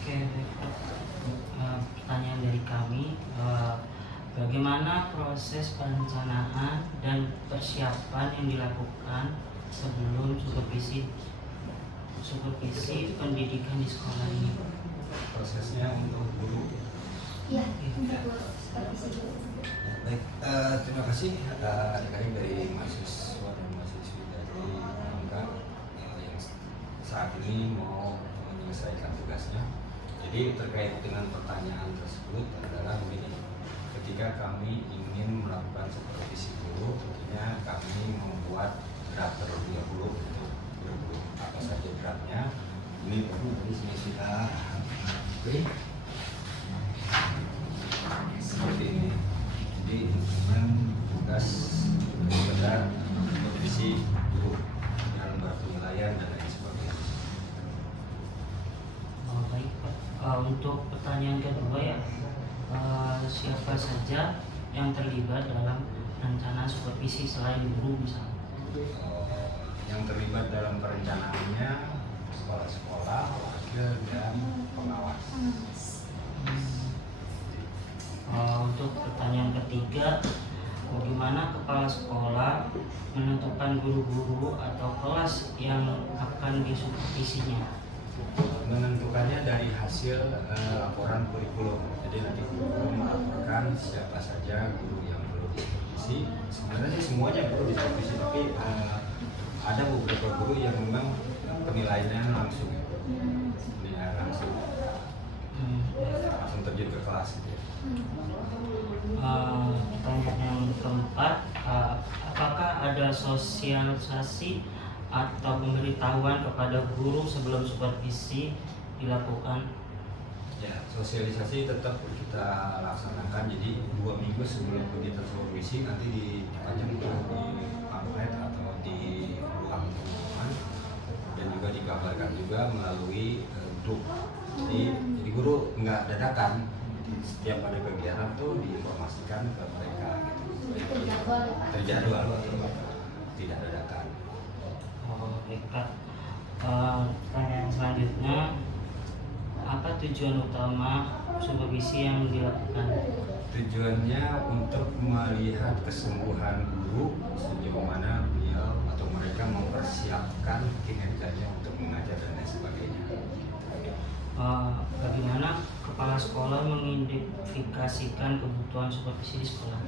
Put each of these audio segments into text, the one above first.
Oke, pertanyaan dari kami, bagaimana proses perencanaan dan persiapan yang dilakukan sebelum supervisi pendidikan di sekolah ini? Prosesnya untuk guru. Iya, untuk supervisi dulu. Baik, terima kasih adik-adik dari mahasiswa dan mahasiswi dari Angka yang saat ini mau menyelesaikan tugasnya. Jadi terkait dengan pertanyaan tersebut adalah begini, ketika kami ingin melakukan supervisi guru, tentunya kami membuat draft terlebih dahulu untuk guru apa saja draftnya. Ini baru dari sini sudah oke. Seperti ini. Jadi memang tugas sekedar supervisi guru dalam lembar penilaian dan lain sebagainya. Baik Pak. Untuk pertanyaan kedua ya, siapa saja yang terlibat dalam rencana supervisi selain guru misalnya? Yang terlibat dalam perencanaannya sekolah-sekolah, wakil dan pengawas. Untuk pertanyaan ketiga, bagaimana kepala sekolah menentukan guru-guru atau kelas yang akan disupervisinya? Menentukannya dari hasil laporan kurikulum. Jadi nanti guru melaporkan siapa saja guru yang perlu disupervisi. Sebenarnya sih semuanya perlu disupervisi, tapi ada beberapa guru yang memang penilaiannya langsung, langsung terjun ke kelas. Gitu ya. Pertanyaan yang keempat, apakah ada sosialisasi atau pemberitahuan kepada guru sebelum supervisi dilakukan? Ya, sosialisasi tetap kita laksanakan. Jadi 2 minggu sebelum kita supervisi nanti dipajang di pamflet atau di ruang pengumuman, dan juga dikabarkan juga melalui grup. Jadi guru nggak dadakan. Jadi setiap ada kegiatan tuh diinformasikan ke mereka gitu. Terjadwal atau tidak dadakan. Baik Pak. Pertanyaan selanjutnya, apa tujuan utama supervisi yang dilakukan? Tujuannya untuk melihat kesembuhan guru, sejauh mana beliau atau mereka mempersiapkan kinerjanya untuk mengajar dan lain sebagainya. Bagaimana kepala sekolah mengidentifikasikan kebutuhan supervisi di sekolah?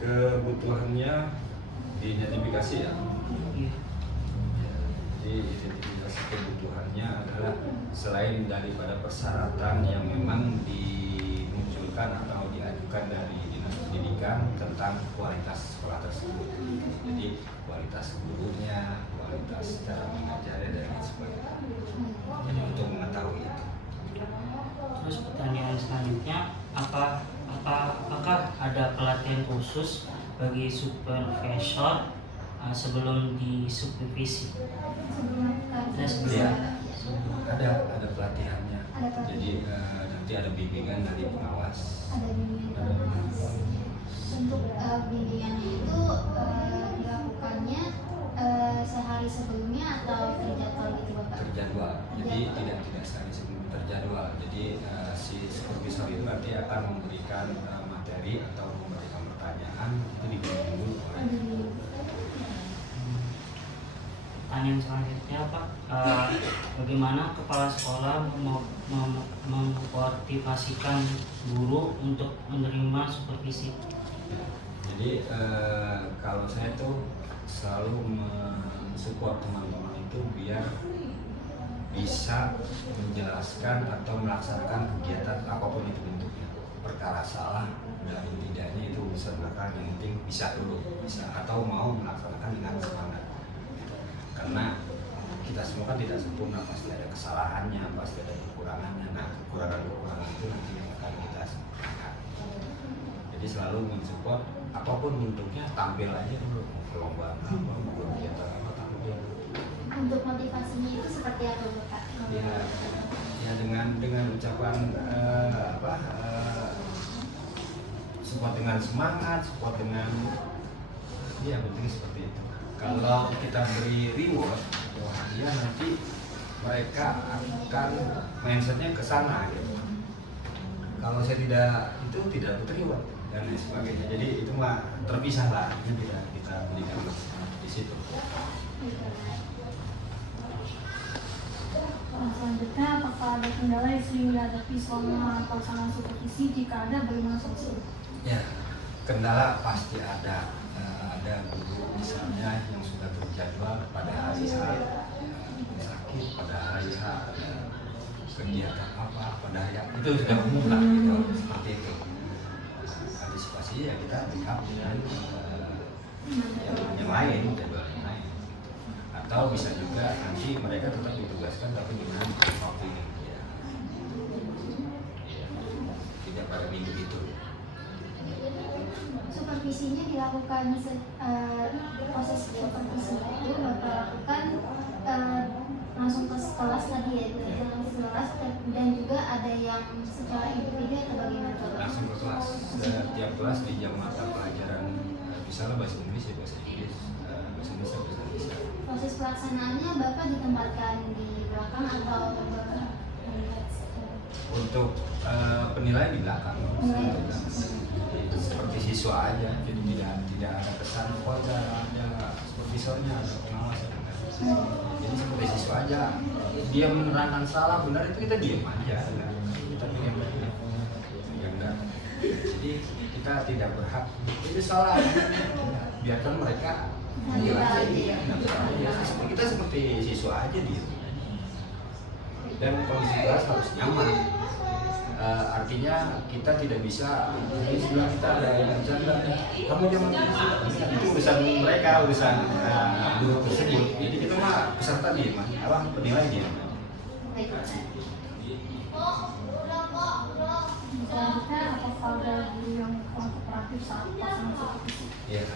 Kebutuhannya diidentifikasi ya. Iya. Jadi identifikasi kebutuhannya adalah selain daripada persyaratan yang memang dimunculkan atau diajukan dari dinas pendidikan tentang kualitas sekolah tersebut. Jadi kualitas gurunya, kualitas cara mengajarnya dan lain sebagainya. Jadi untuk mengetahui itu. Terus pertanyaan selanjutnya, apakah ada pelatihan khusus bagi supervisor sebelum disupervisi? Ya, ada pelatihannya. Jadi nanti ada bimbingan dari pengawas. Ada bimbingan. Untuk bimbingannya itu dilakukannya sehari sebelumnya atau terjadwal gitu Bapak? Terjadwal. Jadi tidak sehari sebelum terjadwal. Jadi si supervisor itu nanti akan memberikan materi atau memberikan pertanyaan itu dibimbing dulu oleh. Pertanyaan selanjutnya Pak, bagaimana kepala sekolah memotivasikan guru untuk menerima supervisi? Jadi kalau saya tuh selalu mensupport teman-teman itu biar bisa menjelaskan atau melaksanakan kegiatan apapun itu bentuknya. Perkara salah dan tidaknya itu bisa belakang, yang penting bisa dulu, bisa atau mau melaksanakan dengan semangat. Karena kita semua kan tidak sempurna, pasti ada kesalahannya, pasti ada kekurangannya. Nah, kekurangan itu nanti yang akan kita sempurnakan. Jadi selalu mensupport apapun bentuknya, tampil aja dulu, mau perlombaan apa, mau kegiatan apa, tampil. Untuk motivasinya itu seperti apa Bapak? Ya dengan ucapan support dengan semangat, support dengan penting seperti itu. Kalau kita beri reward atau hadiah nanti mereka akan mindsetnya ke sana gitu. Kalau saya tidak terima dan lain sebagainya. Jadi itu mah terpisah lah, ini kita berikan di situ. Selanjutnya, apakah ada kendala yang sering dihadapi selama pelaksanaan supervisi? Jika ada, bagaimana solusinya? Ya, kendala pasti ada. Ada guru misalnya yang sudah terjadwal pada hari H sakit, pada hari H ada kegiatan apa, pada hari itu sudah umum lah gitu, seperti itu. Antisipasi ya kita backup dengan yang lain, jadwal yang lain. Atau bisa juga nanti mereka tetap ditugaskan tapi dengan waktu yang ya, tidak pada minggu itu. Supervisinya dilakukan proses supervisinya itu Bapak lakukan langsung ke kelas tadi ya, kelas, dan juga ada yang secara individu atau bagaimana Bapak? Langsung ke kelas. Setiap kelas di jam mata pelajaran misalnya bahasa Inggris ya bahasa Inggris, bahasa Indonesia bahasa Indonesia. Proses pelaksanaannya Bapak ditempatkan di belakang atau Bapak melihat? Untuk penilaian di belakang. Seperti siswa aja, jadi tidak ada kesan kok ada supervisornya, ada pengawas. Jadi seperti siswa aja, dia menerangkan salah benar itu kita diam aja, kita diam aja. Ya enggak. Jadi kita tidak berhak itu salah, biarkan mereka menilai. Kita seperti siswa aja dia. Dan kondisi kelas harus nyaman. Artinya kita tidak bisa istilah kita ada yang bercanda, kamu jangan itu urusan mereka, urusan guru tersebut. Jadi kita mah peserta dia mah, apa penilai dia. Selanjutnya, apakah ada guru yang kurang kooperatif saat pelaksanaan supervisi? Ya,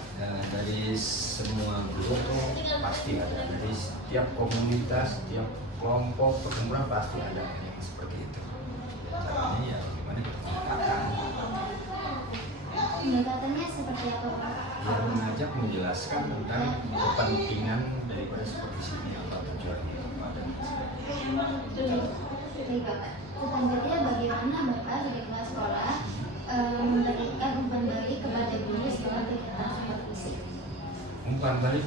dari semua guru tuh pasti ada, dari setiap komunitas, setiap kelompok perkumpulan pasti ada yang seperti itu. Caranya ya bagaimana kita pendekatan. Pendekatannya seperti apa Pak? Ya mengajak menjelaskan tentang kepentingan daripada supervisi ini apa tujuannya apa dan Baik Bapak. Selanjutnya bagaimana Bapak sebagai kepala sekolah memberikan umpan balik kepada guru setelah kegiatan supervisi? umpan balik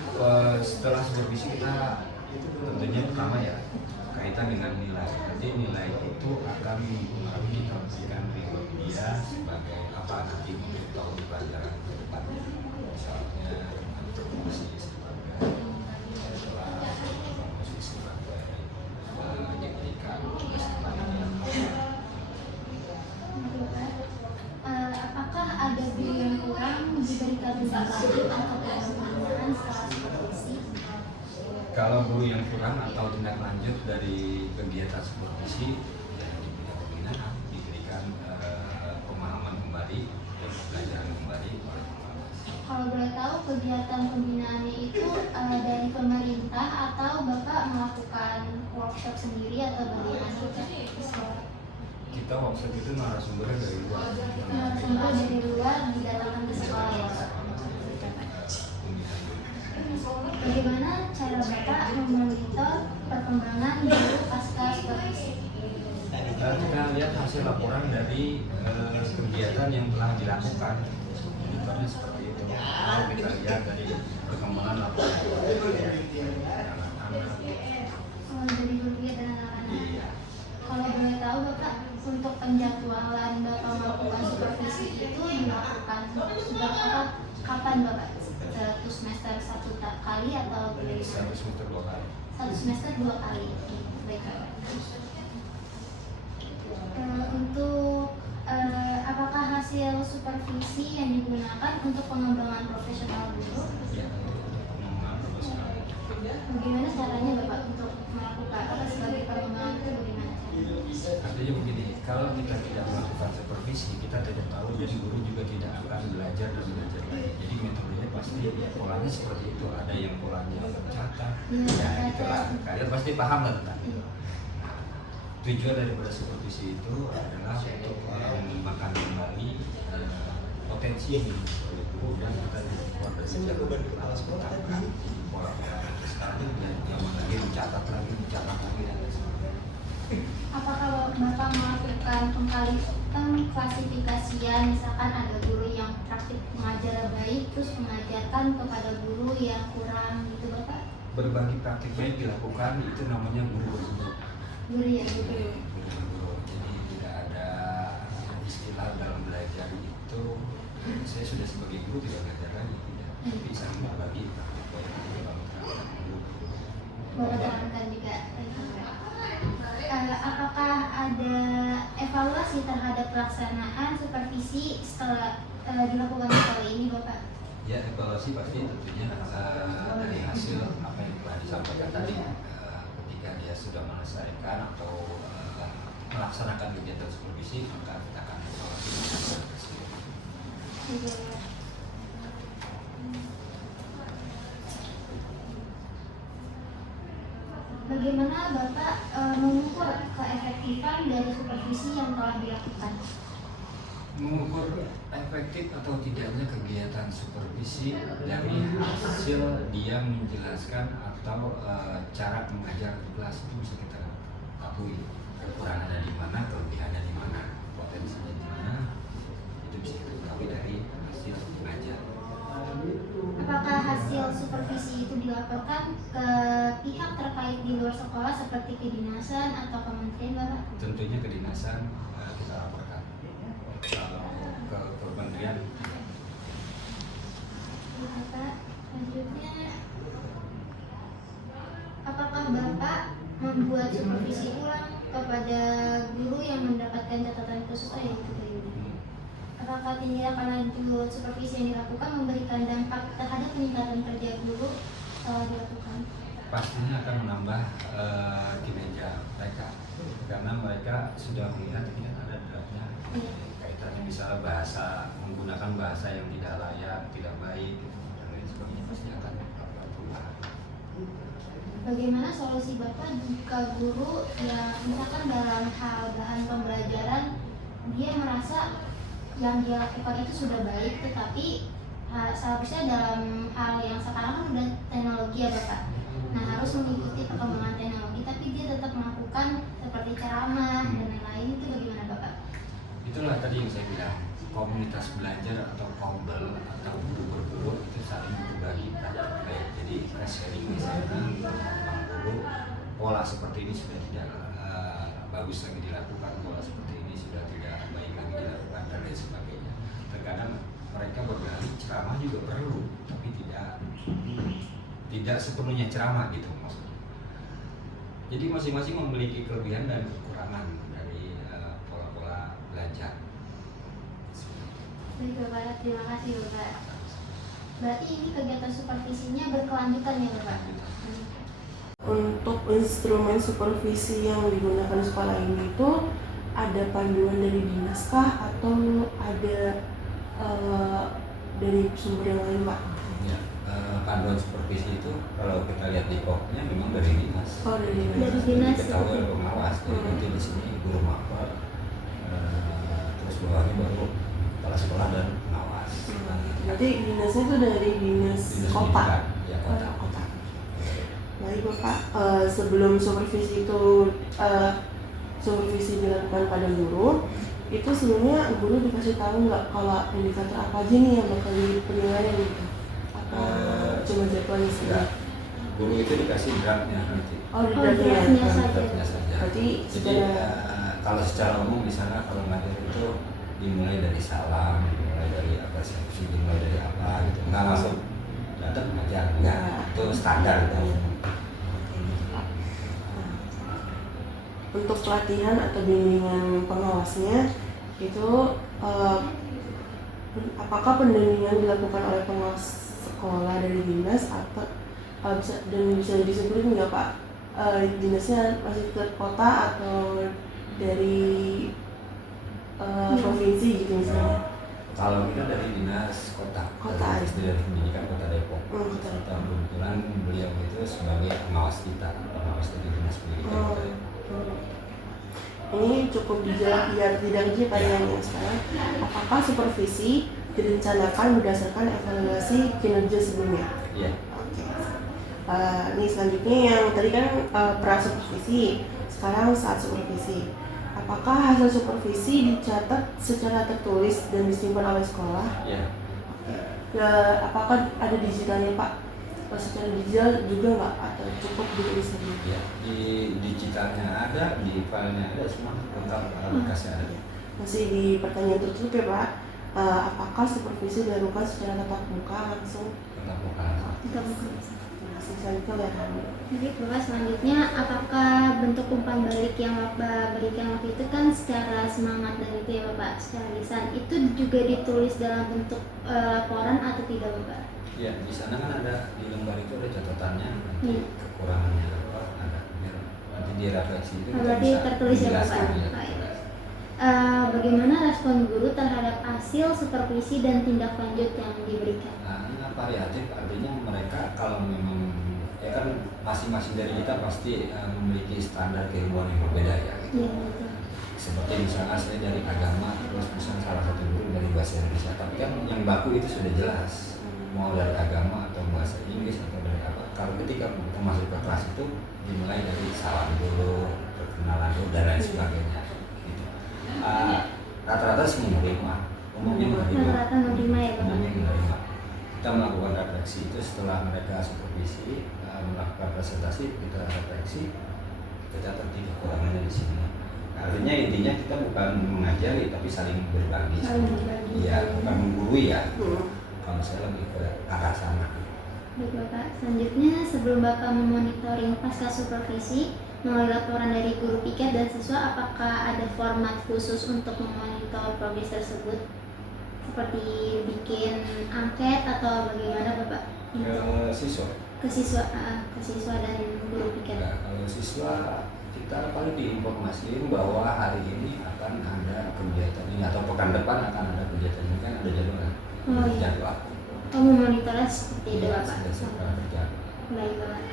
setelah supervisi kita tentunya pertama ya kaitan dengan nilai. Nanti nilai itu akan kita berikan reward dia sebagai apa nanti untuk tahun pelajaran ke depan. Misalnya promosi sebagai diberikan Apakah ada guru yang kurang diberikan tugas lanjut atau pembinaan setelah supervisi? Kalau guru yang kurang atau tindak lanjut dari kegiatan supervisi ya diberikan pembinaan, diberikan pemahaman kembali dan pembelajaran kembali oleh pengawas. Kalau boleh tahu kegiatan pembinaannya itu dari pemerintah atau Bapak melakukan workshop sendiri atau bagaimana di sekolah? Kita workshop itu narasumbernya dari luar. Narasumber dari luar didatangkan ke sekolah ya Pak? Bagaimana cara Bapak memonitor perkembangan guru pasca supervisi? Kita lihat hasil laporan dari kegiatan yang telah dilakukan. Monitornya seperti itu. Kita lihat dari perkembangan laporan anak-anak. Dari guru dan anak-anak. Iya. Kalau boleh tahu Bapak, untuk penjadwalan Bapak melakukan supervisi itu dilakukan sejak kapan Bapak? Satu semester satu kali atau bagaimana? Satu semester 2 kali. Satu semester 2 kali. Baik Bapak. Untuk apakah hasil supervisi yang digunakan untuk pengembangan profesional guru? Ya, pengembangan profesional. Bagaimana caranya Bapak untuk melakukan sebagai pengembangan itu bagaimana? Artinya begini, kalau kita tidak melakukan supervisi, kita tidak tahu, jadi guru juga tidak akan belajar dan belajar lagi. Jadi metodenya pasti polanya seperti itu. Ada yang polanya mencatat, ya itulah. Kalian pasti paham lah tentang itu. Tujuan daripada supervisi itu adalah untuk mengembangkan kembali potensi yang dimiliki guru dan kita keluar dari sejak pola pola ada zaman lagi mencatat lagi dan lain sebagainya. Apakah Bapak melakukan pengklasifikasian, misalkan ada guru yang praktik mengajar baik terus mengajarkan kepada guru yang kurang gitu Bapak? Berbagi praktik baik dilakukan, itu namanya guru. Guru ya gitu. Guru. Jadi tidak ada istilah dalam belajar itu saya sudah sebagai guru tidak mengajarkan tidak, tapi saya berbagi praktik baik dalam terapkan guru. Bapak terangkan juga. Apakah ada evaluasi terhadap pelaksanaan supervisi setelah dilakukan sekolah ini Bapak? Ya, evaluasi pasti tentunya dari hasil apa yang telah disampaikan tadi, ketika dia sudah menyelesaikan atau melaksanakan kegiatan supervisi, maka kita akan evaluasi. Bagaimana Bapak mengukur keefektifan dari supervisi yang telah dilakukan? Mengukur efektif atau tidaknya kegiatan supervisi dari hasil dia menjelaskan atau cara mengajar di kelas itu bisa kita ketahui kekurangannya di mana, kelebihannya di mana, potensinya di mana, itu bisa kita ketahui dari hasil mengajar. Apakah hasil supervisi itu dilaporkan ke pihak terkait di luar sekolah seperti kedinasan atau kementerian Bapak? Tentunya kedinasan kita laporkan. Kalau ke kementerian tidak. Bapak, selanjutnya apakah Bapak membuat supervisi ulang kepada guru yang mendapatkan catatan khusus itu apakah tindakan lanjut supervisi yang dilakukan memberikan dampak terhadap peningkatan kerja guru setelah dilakukan? Pastinya akan menambah kinerja mereka karena mereka sudah melihat ini ada draftnya kaitannya misalnya bahasa menggunakan bahasa yang tidak layak, tidak baik dan lain sebagainya, pasti akan melakukan perubahan. Bagaimana solusi Bapak jika guru yang misalkan dalam hal bahan pembelajaran dia merasa yang dia lakukan itu sudah baik, tetapi seharusnya dalam hal yang sekarang kan udah teknologi ya Bapak. Nah harus mengikuti perkembangan teknologi, tapi dia tetap melakukan seperti ceramah dan lain-lain, itu bagaimana Bapak? Itulah tadi yang saya bilang, komunitas belajar atau kombel atau guru-guru itu saling berbagi praktik baik. Jadi sharing tentang guru, pola seperti ini sudah tidak bagus lagi dilakukan, pola seperti ini sudah tidak baik lagi dilakukan dan lain sebagainya. Terkadang mereka berbagi ceramah juga perlu, tapi tidak sepenuhnya ceramah gitu maksudnya. Jadi masing-masing memiliki kelebihan dan kekurangan dari pola-pola belajar. Baik Bapak, terima kasih Bapak. Berarti ini kegiatan supervisinya berkelanjutan ya Bapak? Untuk instrumen supervisi yang digunakan di sekolah ini itu ada panduan dari dinas kah atau ada dari sumber yang lain Pak? Ya, panduan supervisi itu kalau kita lihat di pokoknya memang dari dinas. Oh dari dinas. Dari dinas. Diketahui oleh pengawas. Jadi nanti di sini guru makbar, terus bawahnya baru kepala sekolah dan pengawas. Berarti dinasnya itu dari dinas kota. Ya, kota. Kota. Baik Bapak, sebelum supervisi itu supervisi dilakukan pada guru, itu sebelumnya guru dikasih tahu nggak kalau indikator apa aja nih yang bakal jadi penilaian gitu? Apa cuma jadwalnya saja? Guru itu dikasih draftnya nanti. Oh, di draftnya saja. Draftnya saja. Berarti Jadi kalau secara umum di sana kalau ngajar itu dimulai dari salam, dimulai dari apresiasi, dimulai dari apa gitu. Nggak langsung datang ngajar, nggak. Itu standar gitu. Untuk pelatihan atau bimbingan pengawasnya itu apakah pendampingan dilakukan oleh pengawas sekolah dari dinas atau bisa disebutin nggak Pak dinasnya masih ke kota atau dari provinsi gitu misalnya? Kalau kita dari dinas kota dari pendidikan kota Depok. Kebetulan beliau itu sebagai pengawas kita, pengawas dari dinas pendidikan kota Depok. Ini cukup dijawab biar tidak lagi pertanyaannya sekarang. Apakah supervisi direncanakan berdasarkan evaluasi kinerja sebelumnya? Iya. Oke. Nih selanjutnya yang tadi kan pra supervisi, sekarang saat supervisi. Apakah hasil supervisi dicatat secara tertulis dan disimpan oleh sekolah? Ya. Apakah ada digitalnya Pak? Secara digital juga nggak atau cukup ditulis saja? Ya, di digitalnya ada, di filenya ada, semua lengkap, aplikasi ada. Masih di pertanyaan tertutup ya Pak. Apakah supervisi dilakukan secara tatap muka langsung? Tetap muka. Tetap muka. Terima kasih, selanjutnya lihat kami. Jadi Bapak selanjutnya, apakah bentuk umpan balik yang Bapak berikan waktu itu kan secara semangat dan itu ya Bapak, secara lisan, itu juga ditulis dalam bentuk laporan atau tidak Bapak? Ya, di sana kan ada, di lembar itu ada catatannya, nanti kekurangannya apa, ada biar nanti di refleksi itu kita Berarti bisa tertulis ya Bapak? menjelaskan, ya. Oh, iya. Bagaimana respon guru terhadap hasil supervisi dan tindak lanjut yang diberikan? Nah, variatif artinya mereka kalau memang ya kan masing-masing dari kita pasti memiliki standar keilmuan yang berbeda ya. Gitu. Iya betul. Seperti misalnya saya dari agama, terus misalnya salah satu guru dari bahasa Indonesia, tapi kan yang baku itu sudah jelas, mau dari agama atau bahasa Inggris atau dari apa. Kalau ketika kita masuk ke kelas itu dimulai dari salam dulu, perkenalan dulu dan lain sebagainya. Gitu. Rata-rata semua menerima, umumnya menerima. Rata-rata menerima ya Bapak? Umumnya menerima. Kita melakukan refleksi itu setelah mereka supervisi, melakukan presentasi, kita refleksi, kita catat kekurangannya di sini. Artinya intinya kita bukan mengajari tapi saling berbagi. Saling berbagi. Iya, bukan menggurui ya. Kalau saya lebih ke arah sana. Baik Bapak, selanjutnya sebelum Bapak memonitoring pasca supervisi melalui laporan dari guru piket dan siswa, apakah ada format khusus untuk memonitor progres tersebut? Seperti bikin angket atau bagaimana Bapak? Ke siswa. Ke siswa dan guru piket. Nah, kalau siswa kita paling diinformasikan bahwa hari ini akan ada kegiatan ini atau pekan depan akan ada kegiatan ini, kan ada jadwal. Oh, iya. Jadwal. Oh, memonitornya seperti itu Iya, Bapak? sudah sekarang terjadi. Baik Bapak.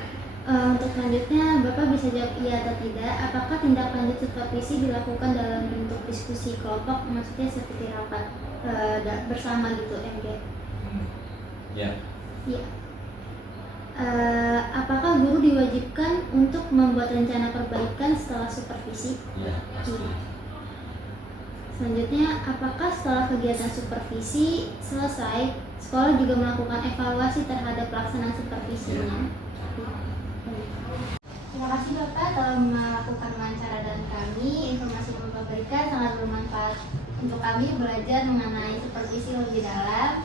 Untuk selanjutnya Bapak bisa jawab iya atau tidak. Apakah tindak lanjut supervisi dilakukan dalam bentuk diskusi kelompok, maksudnya seperti rapat bersama gitu MG? Ya. Iya. Apakah guru diwajibkan untuk membuat rencana perbaikan setelah supervisi? Iya, pasti. Selanjutnya, apakah setelah kegiatan supervisi selesai, sekolah juga melakukan evaluasi terhadap pelaksanaan supervisinya? Terima kasih Bapak telah melakukan wawancara dan kami. Informasi yang Bapak berikan sangat bermanfaat untuk kami belajar mengenai supervisi lebih dalam.